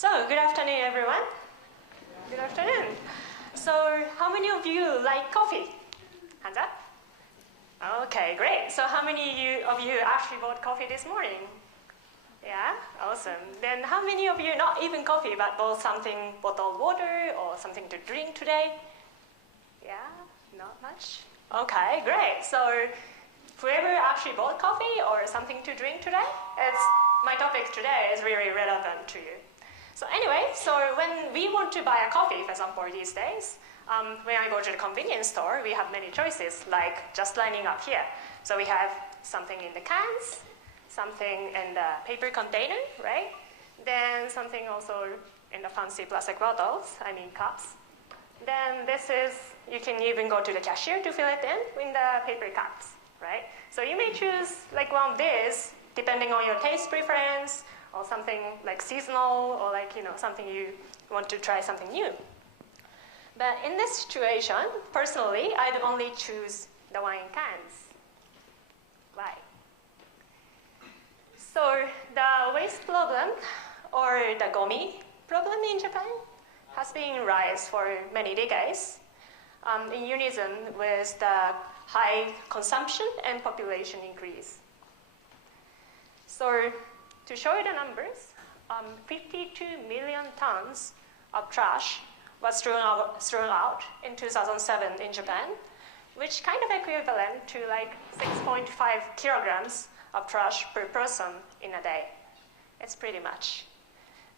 So, good afternoon, everyone. Good afternoon. So, how many of you like coffee? Hands up. Okay, great. So, how many of you actually bought coffee this morning? Yeah, awesome. Then, how many of you not even coffee, but bought something, bottled water or something to drink today? Yeah, not much. Okay, great. So, whoever actually bought coffee or something to drink today, my topic today is really relevant to you. So anyway, when we want to buy a coffee, for example, these days, when I go to the convenience store, we have many choices, like just lining up here. So we have something in the cans, something in the paper container, right? Then something also in the fancy plastic bottles, cups. Then you can even go to the cashier to fill it in the paper cups, right? So you may choose like one of these, depending on your taste preference, or something like seasonal, or something you want to try something new. But in this situation, personally, I'd only choose the one in cans. Why? So the waste problem, or the gomi problem in Japan, has been in rise for many decades, in unison with the high consumption and population increase. So to show you the numbers, 52 million tons of trash was thrown out in 2007 in Japan, which kind of equivalent to like 6.5 kilograms of trash per person in a day. It's pretty much.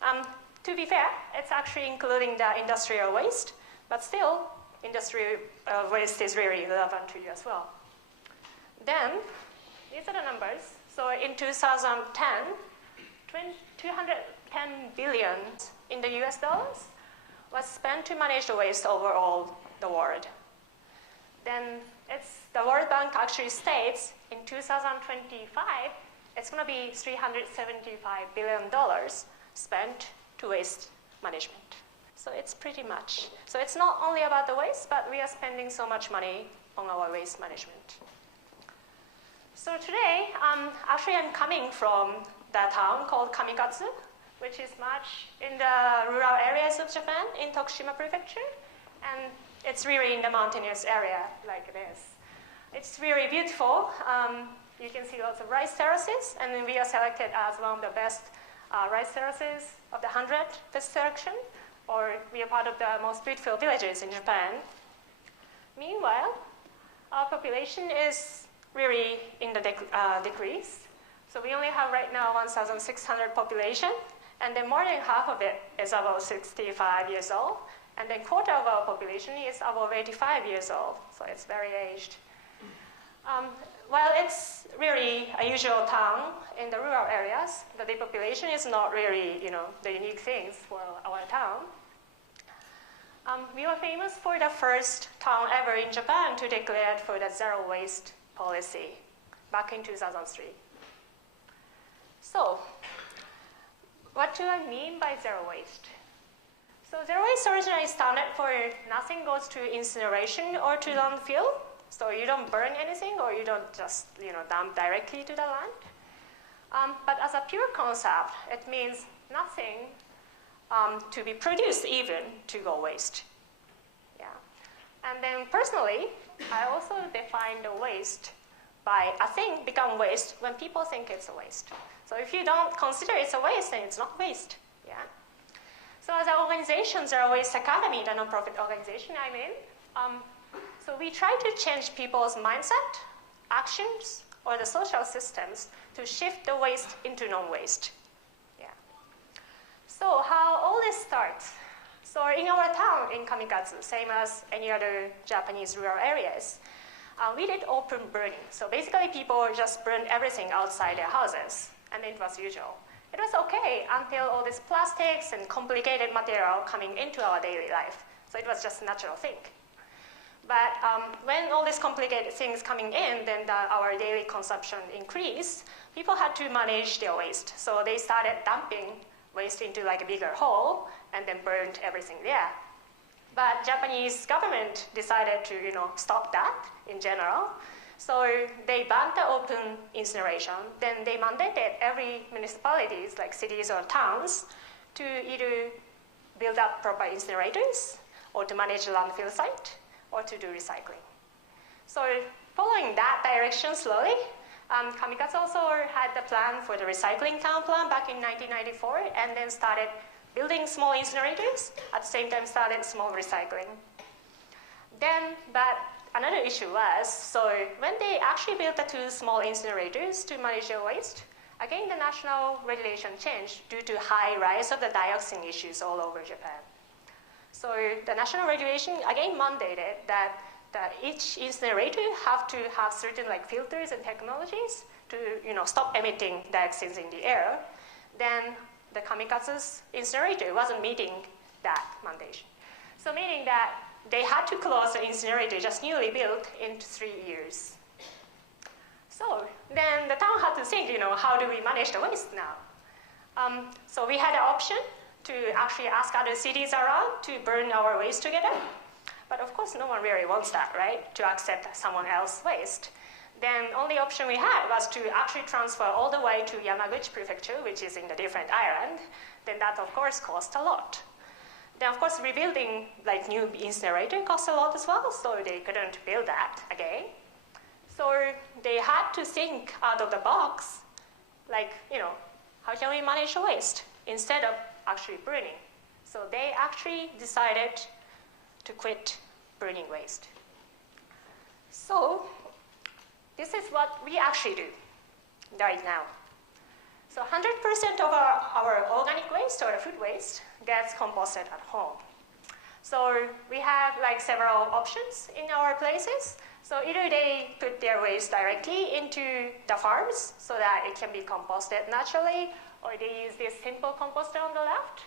To be fair, it's actually including the industrial waste, but still, industrial waste is really relevant to you as well. Then, these are the numbers. So in 2010, 210 billion in the US dollars was spent to manage the waste overall the world. Then the World Bank actually states in 2025, it's going to be $375 billion spent to waste management. So it's pretty much. So it's not only about the waste, but we are spending so much money on our waste management. So today, actually I'm coming from the town called Kamikatsu, which is much in the rural areas of Japan in Tokushima Prefecture. And it's really in the mountainous area like this. It's really beautiful. You can see lots of rice terraces, and then we are selected as one of the best rice terraces of the 100 best selection, or we are part of the most beautiful villages in Japan. Meanwhile, our population is really in the decrease. So we only have right now 1,600 population, and then more than half of it is about 65 years old, and then quarter of our population is about 85 years old, so it's very aged. While it's really a usual town in the rural areas, the depopulation is not really, the unique things for our town. We were famous for the first town ever in Japan to declare for the zero waste policy back in 2003. So, what do I mean by zero waste? So zero waste originally started for nothing goes to incineration or to landfill. So you don't burn anything, or you don't just dump directly to the land. But as a pure concept, it means nothing to be produced even to go waste. Yeah. And then personally, I also define the waste by a thing become waste when people think it's a waste. So if you don't consider it's a waste, then it's not waste. Yeah. So as an organization, Zero Waste Academy, the nonprofit organization I'm in, so we try to change people's mindset, actions, or the social systems to shift the waste into non-waste. Yeah. So how all this starts? So in our town in Kamikatsu, same as any other Japanese rural areas, we did open burning. So basically people just burned everything outside their houses, and it was usual. It was okay until all these plastics and complicated material coming into our daily life. So it was just a natural thing. But when all these complicated things coming in, then our daily consumption increased, people had to manage their waste. So they started dumping waste into like a bigger hole and then burned everything there. But Japanese government decided to stop that in general. So they banned the open incineration. Then they mandated every municipalities, like cities or towns, to either build up proper incinerators, or to manage the landfill site, or to do recycling. So following that direction slowly, Kamikatsu also had the plan for the recycling town plan back in 1994, and then started building small incinerators, at the same time started small recycling. Then, but another issue was, so when they actually built the 2 small incinerators to manage their waste, again the national regulation changed due to high rise of the dioxin issues all over Japan. So the national regulation again mandated that each incinerator have to have certain like filters and technologies to stop emitting dioxins in the air. Then the Kamikatsu's incinerator wasn't meeting that mandation. So meaning that they had to close the incinerator just newly built in 3 years. So then the town had to think, how do we manage the waste now? So we had an option to actually ask other cities around to burn our waste together. But of course, no one really wants that, right? To accept someone else's waste. Then only option we had was to actually transfer all the way to Yamaguchi Prefecture, which is in a different island. Then that, of course, cost a lot. Then, of course, rebuilding like new incinerator cost a lot as well, so they couldn't build that again. So they had to think out of the box, like, how can we manage the waste instead of actually burning? So they actually decided to quit burning waste. So this is what we actually do right now. So 100% of our organic waste or food waste gets composted at home. So we have like several options in our places. So either they put their waste directly into the farms so that it can be composted naturally, or they use this simple composter on the left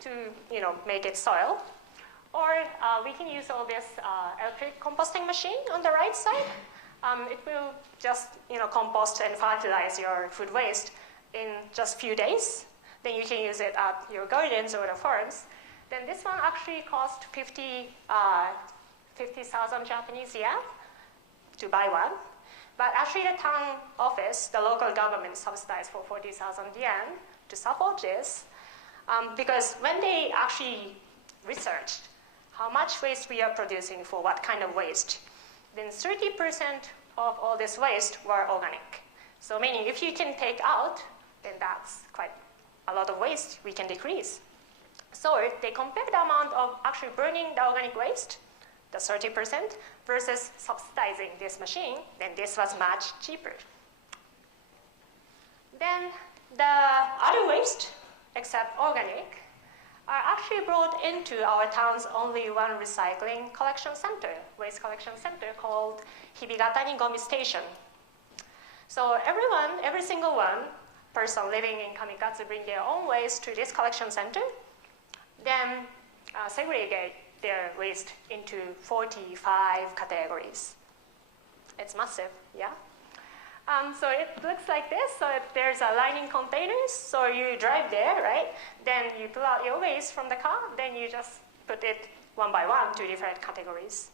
to make it soil. Or we can use all this electric composting machine on the right side. It will just compost and fertilize your food waste in just a few days. Then you can use it at your gardens or the farms. Then this one actually cost 50,000 Japanese yen to buy one. But actually the town office, the local government subsidized for 40,000 yen to support this. Because when they actually researched how much waste we are producing for what kind of waste, then 30% of all this waste were organic. So meaning if you can take out, then that's quite a lot of waste we can decrease. So they compared the amount of actually burning the organic waste, the 30%, versus subsidizing this machine, then this was much cheaper. Then the other waste, except organic, are actually brought into our town's only one recycling collection center, waste collection center called Hibigatani Gomi Station. So every single person living in Kamikatsu bring their own waste to this collection center, then segregate their waste into 45 categories. It's massive, yeah? So it looks like this. So there's a lining containers. So you drive there, right? Then you pull out your waste from the car. Then you just put it one by one to different categories.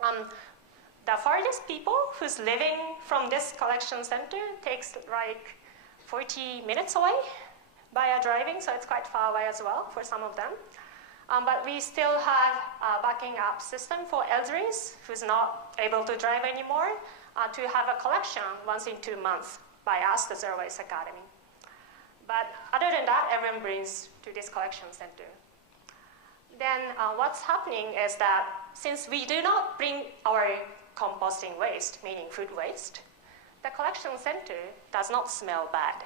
The farthest people who's living from this collection center takes like 40 minutes away by driving. So it's quite far away as well for some of them. But we still have a backing up system for elderlies who's not able to drive anymore, to have a collection once in 2 months by us, the Zero Waste Academy. But other than that, everyone brings to this collection center. Then what's happening is that since we do not bring our composting waste, meaning food waste, the collection center does not smell bad.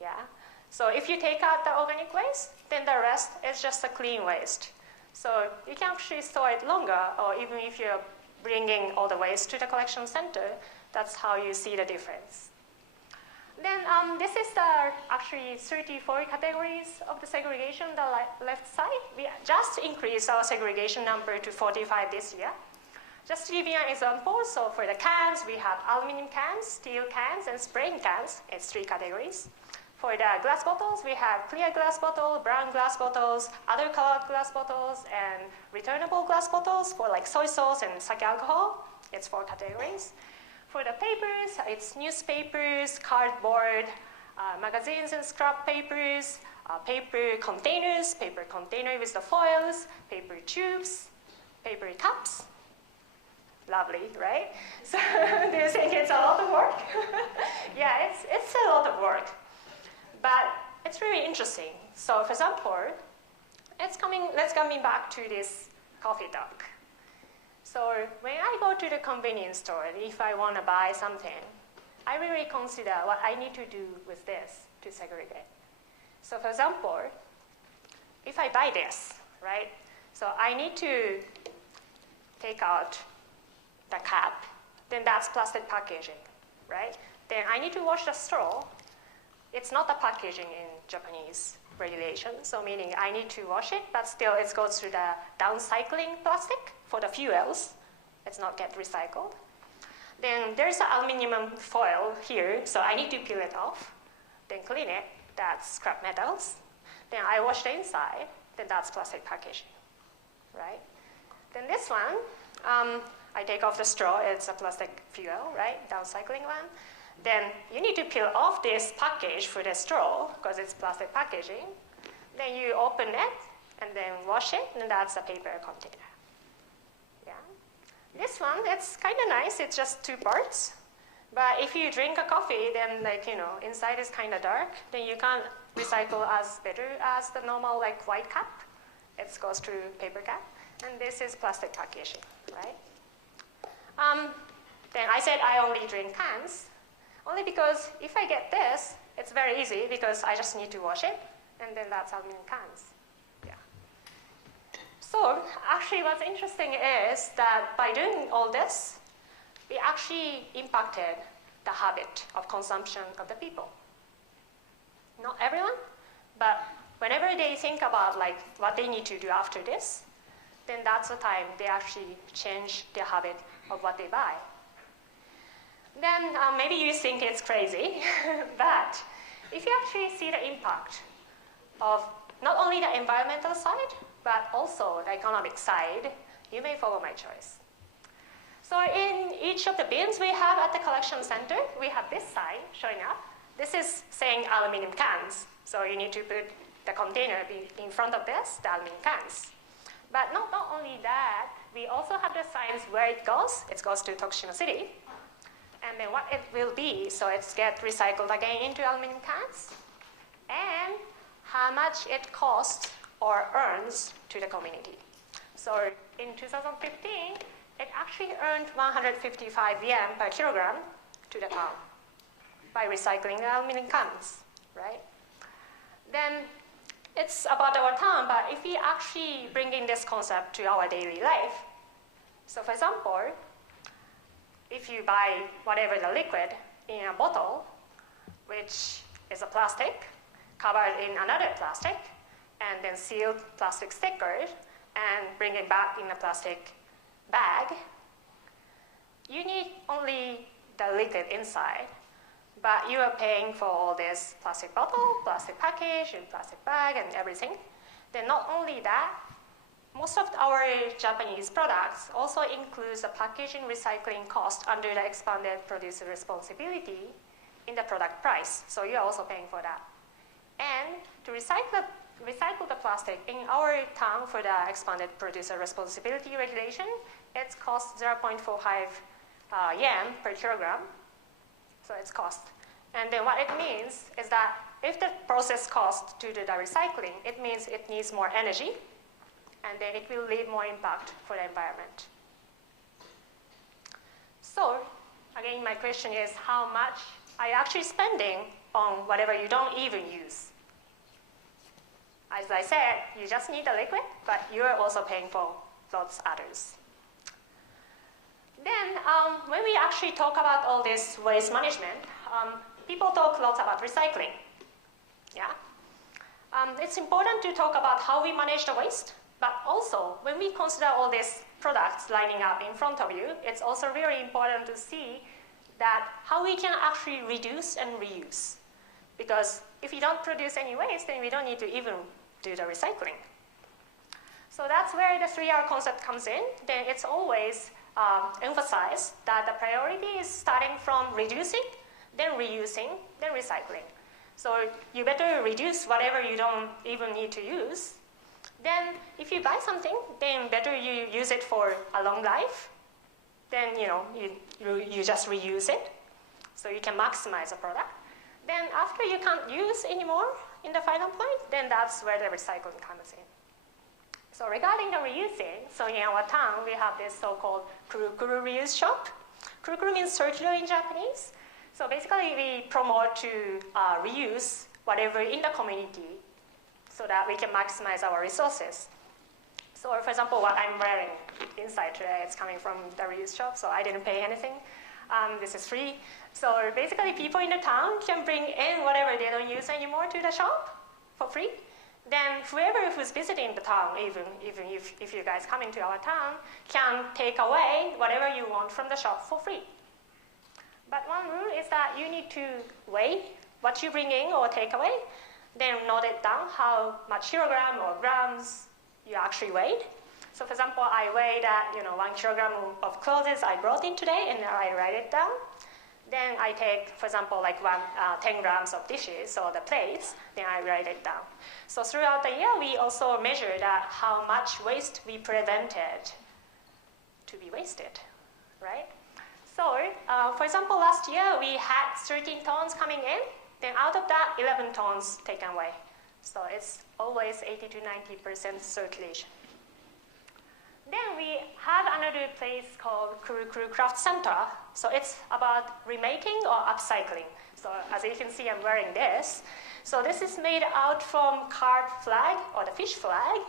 Yeah. So if you take out the organic waste, then the rest is just a clean waste. So you can actually store it longer, or even if you're bringing all the waste to the collection center, that's how you see the difference. Then this is the actually 34 categories of the segregation on the left side. We just increased our segregation number to 45 this year. Just to give you an example, so for the cans, we have aluminum cans, steel cans, and spraying cans. It's 3 categories. For the glass bottles, we have clear glass bottle, brown glass bottles, other colored glass bottles, and returnable glass bottles for like soy sauce and sake alcohol. It's 4 categories. For the papers, it's newspapers, cardboard, magazines and scrap papers, paper containers, paper container with the foils, paper tubes, paper cups. Lovely, right? So do you think it's a lot of work? Yeah, it's a lot of work. But it's really interesting. So for example, let's coming back to this coffee talk. So when I go to the convenience store, if I want to buy something, I really consider what I need to do with this to segregate. So for example, if I buy this, right? So I need to take out the cap, then that's plastic packaging, right? Then I need to wash the straw. It's not the packaging in Japanese regulation, so meaning I need to wash it, but still it goes through the downcycling plastic for the fuels. It's not get recycled. Then there's an aluminum foil here, so I need to peel it off, then clean it, that's scrap metals. Then I wash the inside, then that's plastic packaging, right? Then this one, I take off the straw, it's a plastic fuel, right? Downcycling one. Then you need to peel off this package for the straw, because it's plastic packaging. Then you open it, and then wash it, and that's a paper container. Yeah. This one, it's kind of nice, it's just 2 parts. But if you drink a coffee, then inside is kind of dark, then you can't recycle as better as the normal white cup. It goes through paper cup. And this is plastic packaging, right? Then I said I only drink cans, only because if I get this, it's very easy because I just need to wash it, and then that's aluminum cans. Yeah. So actually what's interesting is that by doing all this, we actually impacted the habit of consumption of the people. Not everyone, but whenever they think about what they need to do after this, then that's the time they actually change their habit of what they buy. Then maybe you think it's crazy, but if you actually see the impact of not only the environmental side, but also the economic side, you may follow my choice. So in each of the bins we have at the collection center, we have this sign showing up. This is saying aluminum cans. So you need to put the container in front of this, the aluminum cans. But not only that, we also have the signs where it goes. It goes to Tokushima City. And then what it will be, so it's get recycled again into aluminum cans, and how much it costs or earns to the community. So in 2015, it actually earned 155 yen per kilogram to the town by recycling the aluminum cans, right? Then it's about our town, but if we actually bring in this concept to our daily life, so for example, if you buy whatever the liquid in a bottle, which is a plastic, covered in another plastic, and then sealed plastic stickers, and bring it back in a plastic bag, you need only the liquid inside, but you are paying for all this plastic bottle, plastic package, and plastic bag, and everything. Then not only that, most of our Japanese products also includes a packaging recycling cost under the expanded producer responsibility in the product price. So you're also paying for that. And to recycle the plastic in our town for the expanded producer responsibility regulation, it costs 0.45 yen per kilogram. So it's cost. And then what it means is that if the process cost to do the recycling, it means it needs more energy, and then it will leave more impact for the environment. So, again, my question is how much are you actually spending on whatever you don't even use? As I said, you just need the liquid, but you're also paying for lots others. Then, when we actually talk about all this waste management, people talk lots about recycling. Yeah? It's important to talk about how we manage the waste, but also, when we consider all these products lining up in front of you, it's also really important to see that how we can actually reduce and reuse. Because if we don't produce any waste, then we don't need to even do the recycling. So that's where the 3R concept comes in. Then it's always emphasized that the priority is starting from reducing, then reusing, then recycling. So you better reduce whatever you don't even need to use. Then if you buy something, then better you use it for a long life. Then you just reuse it. So you can maximize the product. Then after you can't use anymore in the final point, then that's where the recycling comes in. So regarding the reusing, so in our town, we have this so-called kuru-kuru reuse shop. Kuru-kuru means circular in Japanese. So basically, we promote to reuse whatever in the community so that we can maximize our resources. So for example, what I'm wearing inside today, it's coming from the reuse shop, so I didn't pay anything. This is free. So basically, people in the town can bring in whatever they don't use anymore to the shop for free. Then whoever who's visiting the town, even if you guys come into our town, can take away whatever you want from the shop for free. But one rule is that you need to weigh what you bring in or take away, then note it down how much kilogram or grams you actually weighed. So for example, I weighed that 1 kilogram of clothes I brought in today, and I write it down. Then I take, for example, like 10 grams of dishes or the plates, then I write it down. So throughout the year, we also measure that how much waste we prevented to be wasted, right? So, for example, last year we had 13 tons coming in, then out of that, 11 tons taken away. So it's always 80 to 90% circulation. Then we have another place called Kuru-Kuru Craft Center. So it's about remaking or upcycling. So as you can see, I'm wearing this. So this is made out from carp flag or the fish flag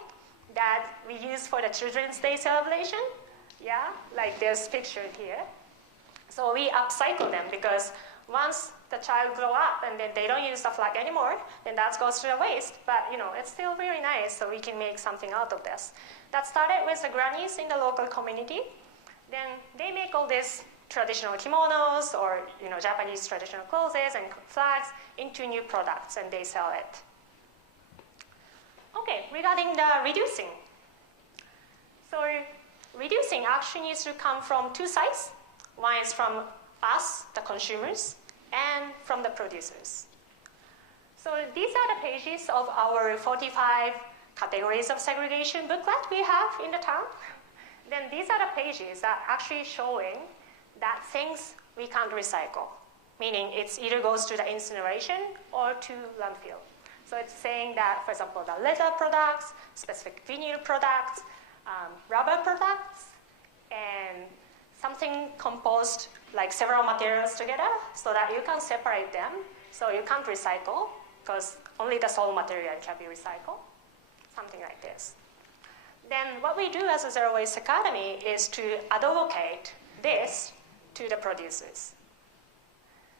that we use for the Children's Day celebration. Yeah, like this pictured here. So we upcycle them because once the child grow up and then they don't use the flag anymore, then that goes to the waste. But it's still very nice, so we can make something out of this. That started with the grannies in the local community. Then they make all these traditional kimonos or Japanese traditional clothes and flags into new products, and they sell it. Okay, regarding the reducing. So reducing actually needs to come from two sides. One is from us, the consumers, and from the producers. So these are the pages of our 45 categories of segregation booklet we have in the town. Then these are the pages that are actually showing that things we can't recycle, meaning it either goes to the incineration or to landfill. So it's saying that, for example, the leather products, specific vinyl products, rubber products, and something composed like several materials together so that you can separate them. So you can't recycle because only the soil material can be recycled. Something like this. Then what we do as a Zero Waste Academy is to advocate this to the producers.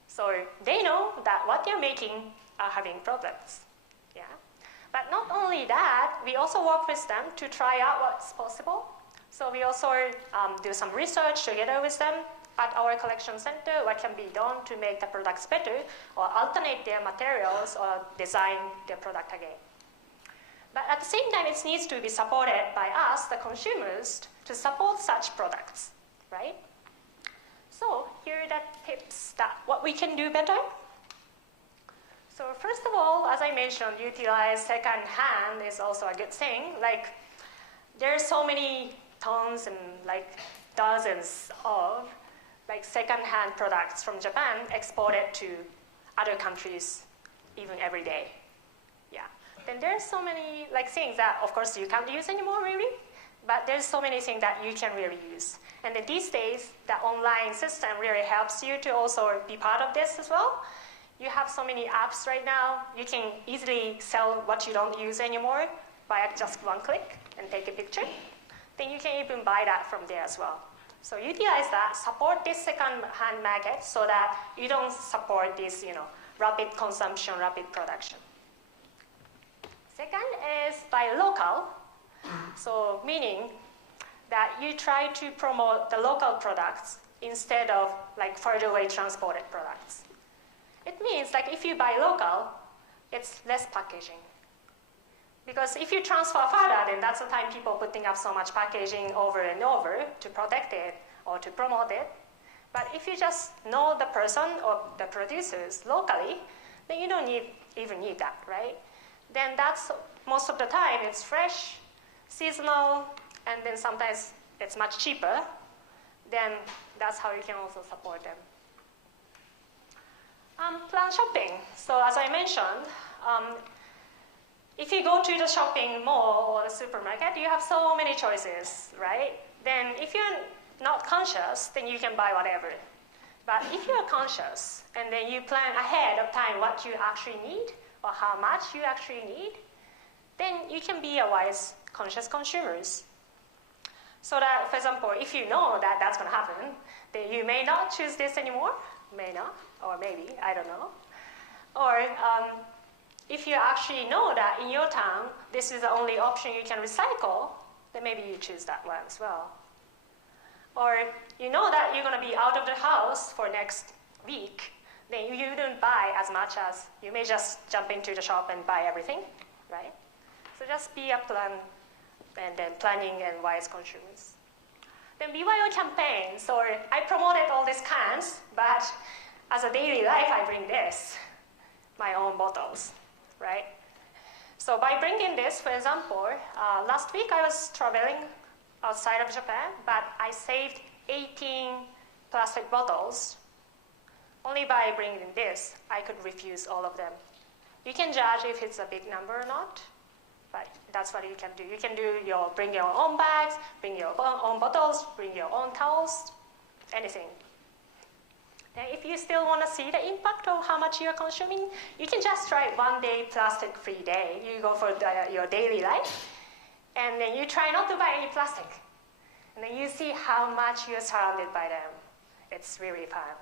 So they know that what they're making are having problems. Yeah? But not only that, we also work with them to try out what's possible. So we also do some research together with them at our collection center, what can be done to make the products better or alternate their materials or design their product again. But at the same time, it needs to be supported by us, the consumers, to support such products, right? So here are the tips that what we can do better. So first of all, as I mentioned, utilize second hand is also a good thing. Like there are so many tons and like dozens of like second-hand products from Japan exported to other countries even every day. Yeah. Then there's so many like things that of course you can't use anymore really, but there's so many things that you can really use. And then these days, the online system really helps you to also be part of this as well. You have so many apps right now, you can easily sell what you don't use anymore by just one click and take a picture. Then you can even buy that from there as well. So utilize that, support this second-hand market so that you don't support this, rapid consumption, rapid production. Second is buy local. So meaning that you try to promote the local products instead of like further away transported products. It means like if you buy local, it's less packaging. Because if you transfer further, then that's the time people putting up so much packaging over and over to protect it or to promote it. But if you just know the person or the producers locally, then you don't even need that, right? Then that's, most of the time, it's fresh, seasonal, and then sometimes it's much cheaper. Then that's how you can also support them. Plan shopping. So as I mentioned, if you go to the shopping mall or the supermarket, you have so many choices, right? Then if you're not conscious, then you can buy whatever. But if you're conscious, and then you plan ahead of time what you actually need, or how much you actually need, then you can be a wise, conscious consumers. So that, for example, if you know that that's going to happen, then you may not choose this anymore, may not, or maybe, I don't know. Or if you actually know that in your town, this is the only option you can recycle, then maybe you choose that one as well. Or you know that you're going to be out of the house for next week, then you don't buy as much as, you may just jump into the shop and buy everything, right? So just be a plan, and then planning and wise consumers. Then BYO campaigns, or I promoted all these cans, but as a daily life, I bring this, my own bottles, right? So by bringing this, for example, last week I was traveling outside of Japan, but I saved 18 plastic bottles. Only by bringing this, I could refuse all of them. You can judge if it's a big number or not, but that's what you can do. You can bring your own bags, bring your own bottles, bring your own towels, anything. And if you still want to see the impact of how much you're consuming, you can just try 1 day plastic-free day. You go for your daily life, and then you try not to buy any plastic. And then you see how much you're surrounded by them. It's really fun.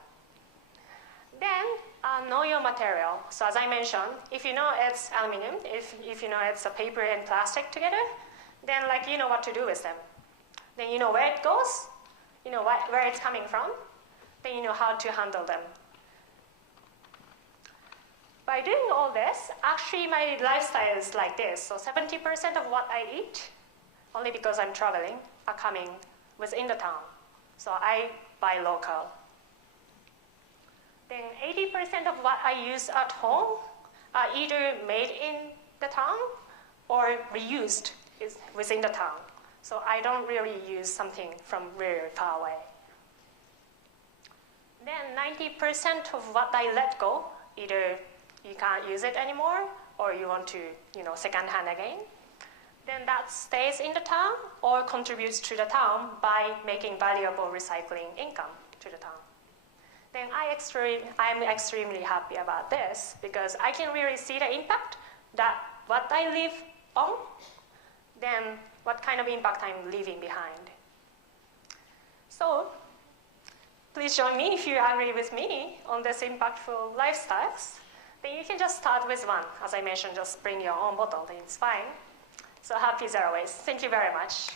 Then, know your material. So as I mentioned, if you know it's aluminum, if you know it's a paper and plastic together, then you know what to do with them. Then you know where it goes, you know where it's coming from, then you know how to handle them. By doing all this, actually my lifestyle is like this. So 70% of what I eat, only because I'm traveling, are coming within the town. So I buy local. Then 80% of what I use at home are either made in the town or reused within the town. So I don't really use something from very far away. Then 90% of what I let go, either you can't use it anymore or you want to, second-hand again, then that stays in the town or contributes to the town by making valuable recycling income to the town. Then I'm extremely happy about this because I can really see the impact that what I live on, then what kind of impact I'm leaving behind. So please join me if you agree with me on this impactful lifestyles. Then you can just start with one. As I mentioned, just bring your own bottle, then it's fine. So happy zero waste. Thank you very much.